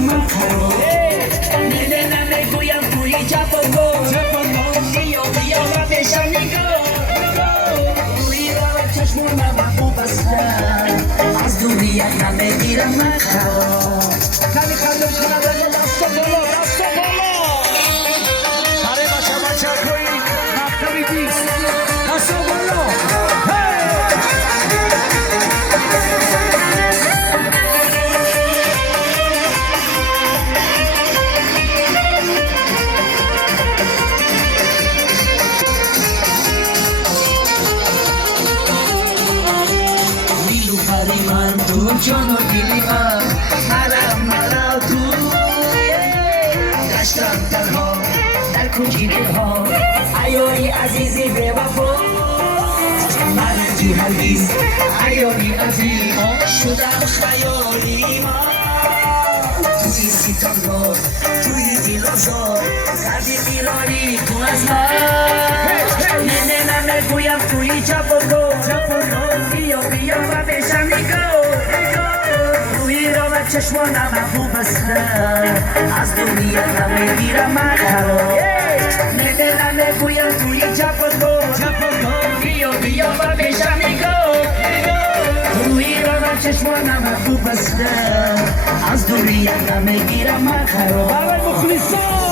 من خراب ننه نگویم توی جفاگو بیا بیا و بشم نگاه توی را چشمونم خوب هستن از دوریت نمیگیرم من خراب کمی خندش کنم دست و بالا دست و بالا برای بچه کوی نفتاری دیست دست و بالا جان و دیلی من مرا توی داشتم تنها در کوچی دلها ایاری عزیزی به وفا من جیهندیز ایاری عزیز شدم خیالی من توی ستمبر توی دیلازار کردی بیراری تو از من نه نگویم توی جفاگو بیا بیا و بشم نگاه چشمانم خوب هستن از دنیا نمیگیرم من خراب نگه نگویم توی جفاگو بیا بیا و بشم نگاه روی رام چشمانم خوب هستن از دنیا نمیگیرم من خراب برای مخلصان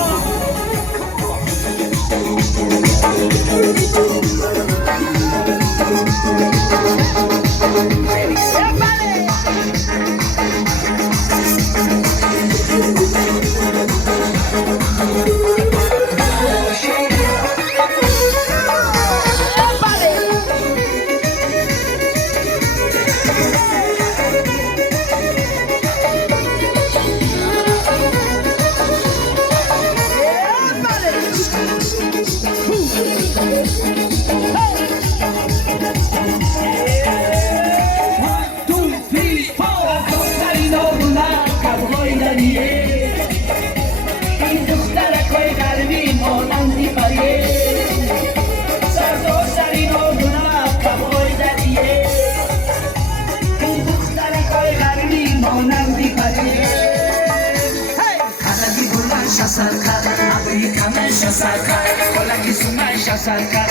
Sarkar, hola que sumaisha sarkar,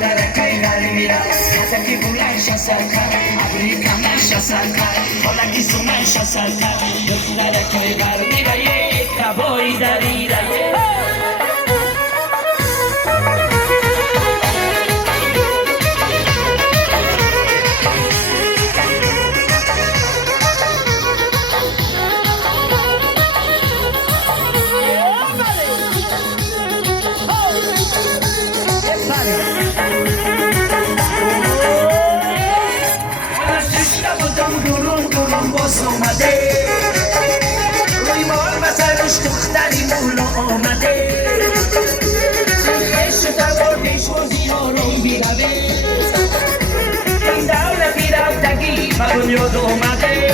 dara kai galmira, hata ki bulaisha sarkar, abrika maisha sarkar, hola que sumaisha sarkar, dara kai galmira ye, kaboy darira ye. روی مال و سرش دختری مولا آمده سرش تبار پیش و زینا رو بیروه این دولتی رفتگی برون یاد آمده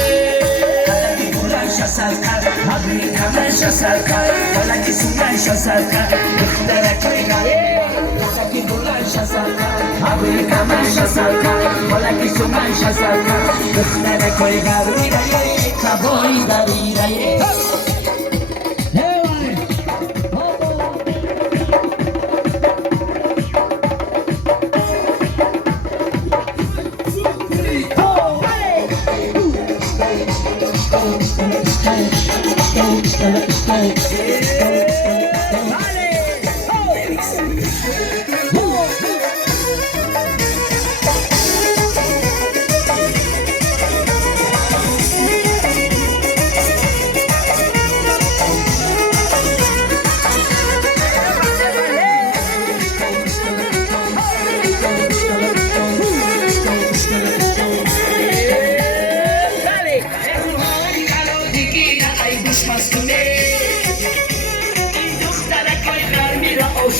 حالا بلنش سرکر حبری کمش سرکر حالا که سونش سرکر دخترکی گره حالا که بلنش سرکر حبری کمش سرکر حالا که سونش سرکر دخترکی گره Kaboy darira ye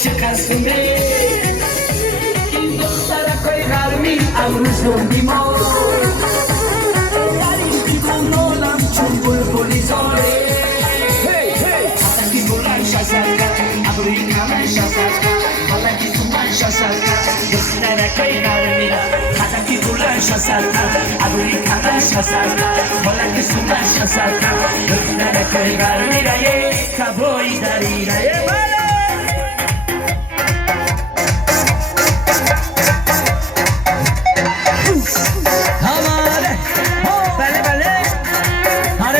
شکستونه این دخترکای غربی امروز بیمار دریش بیگون نالم چون بلبلی زاره حتکی بلنش سرکر ابری کمش سرکر حتکی تو منش سرکر دخترکای غربی حتکی بلنش شاسالتا ابروی کمر شاسالتا حالا که سومن شاسالتا دختر کوی قلبی رایه کبوی داری رایه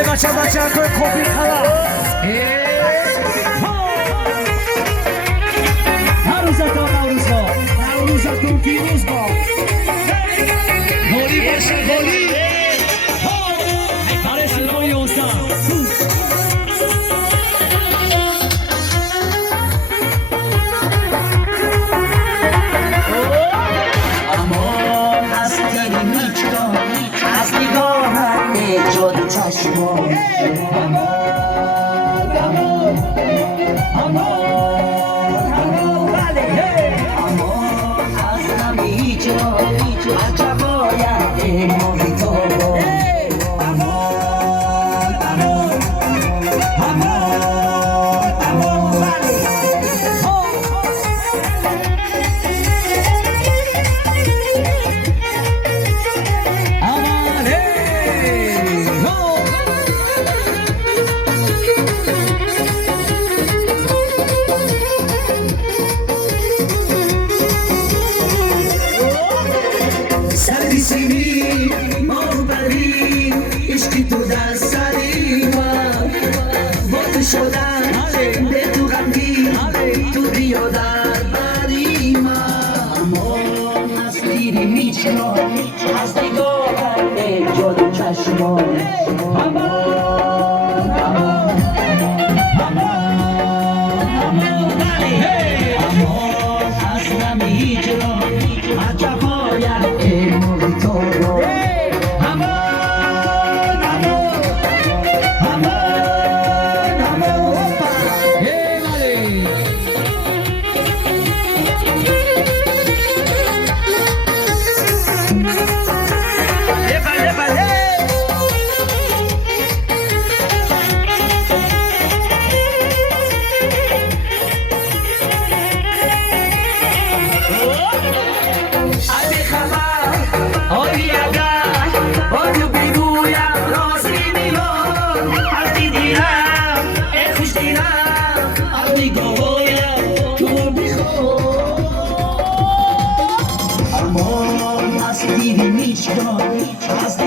بچه ها کوی کپی خلا روزتون پیروز با گلی باشه گلی برای صدای استاد اما از دیری میچکا از نگاهت نجات چشمان تو در سری من با تو شدن به تو غمگین تو بیا در بری من اما از دیری میچنان از نگاهت جادو چشمان اما از نمیچنان عجب باید امروز تو رو از دیری میچکا از